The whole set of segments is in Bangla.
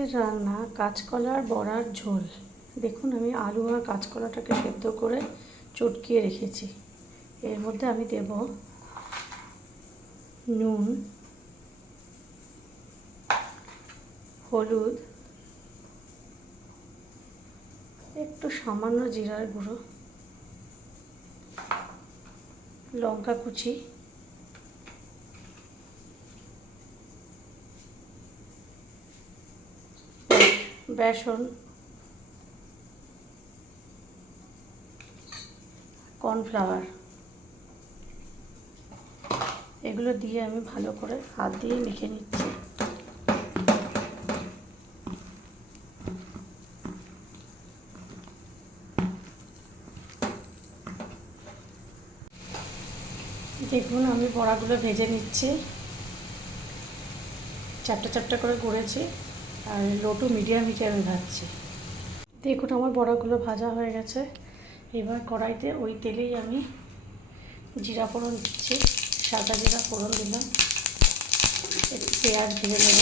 আজকের রান্না কাঁচকলার বড়ার ঝোল। দেখুন আমি আলু আর কাঁচকলাটাকে সেদ্ধ করে চটকিয়ে রেখেছি। এর মধ্যে আমি দেব নুন, হলুদ, একটু সামান্য জিরার গুঁড়ো, লঙ্কা কুচি, বেসন, কর্নফ্লাওয়ার, এগুলো দিয়ে আমি ভালো করে হাত দিয়ে মেখে নিচ্ছি। দেখুন আমি বড়াগুলো ভেজে নিচ্ছি, চ্যাপটা চ্যাপটা করে করেছি আর লো টু মিডিয়াম হিটে আমি ভাজছি। দেখুন আমার বড়াগুলো ভাজা হয়ে গেছে। এবার কড়াইতে ওই তেলেই আমি জিরা ফোড়ন দিচ্ছি, সাদা জিরা ফোড়ন দিলাম, একটু পেঁয়াজ ভেজে নেব।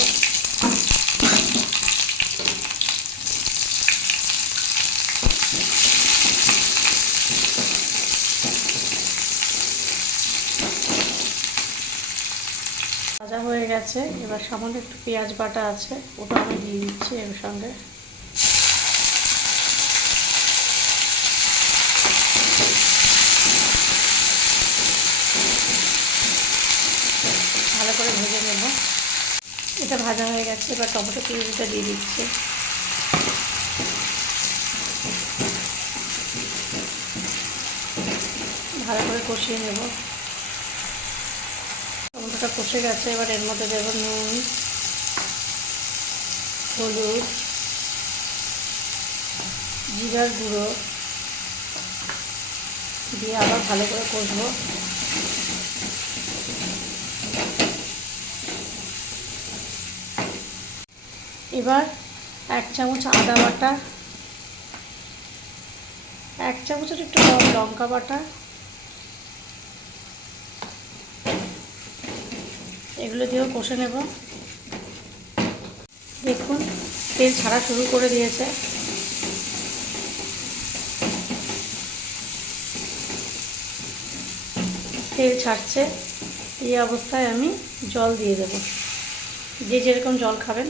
ভাজা হয়ে গেছে, এবার সামান্য একটু পেঁয়াজ বাটা আছে, ওটা আমি দিয়ে দিচ্ছি এর সঙ্গে। ভালো করে ভেজে নেব। এটা ভাজা হয়ে গেছে, এবার টমেটো পিউরিটা দিয়ে দিচ্ছি। ভালো করে কষিয়ে নেব। টমেটোটা কষে গেছে, এবার এর মধ্যে দেব নুন, হলুদ, জিরার গুঁড়ো দিয়ে আবার ভালো করে কষবো। এবার 1 চামচ আদা বাটা, 1 চামচের একটু কম লঙ্কা বাটা, এগুলো দিয়েও কষে নেব। দেখুন তেল ছাড়া শুরু করে দিয়েছে। তেল ছাড়ছে, এই অবস্থায় আমি জল দিয়ে দেব। যে যেরকম জল খাবেন,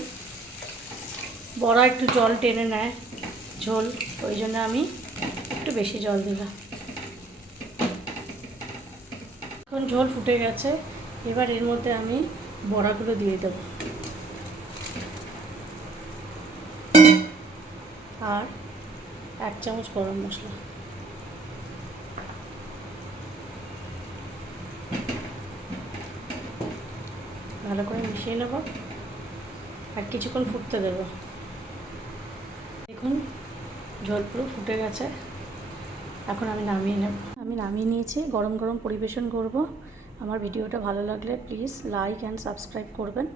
বড়া একটু জল টেনে নেয় ঝোল, ওই জন্য আমি একটু বেশি জল দিলাম। এখন ঝোল ফুটে গেছে, এবার এর মধ্যে আমি বড়াগুলো দিয়ে দেব আর 1 চামচ গরম মশলা। ভালো করে মিশিয়ে নেব আর কিছুক্ষণ ফুটতে দেব। দেখুন ঝোল পুরো ফুটে গেছে, এখন আমি নামিয়ে নেব। আমি নামিয়ে নিয়েছি, গরম গরম পরিবেশন করব। আমার ভিডিওটা ভালো লাগলে প্লিজ লাইক অ্যান্ড সাবস্ক্রাইব করবেন।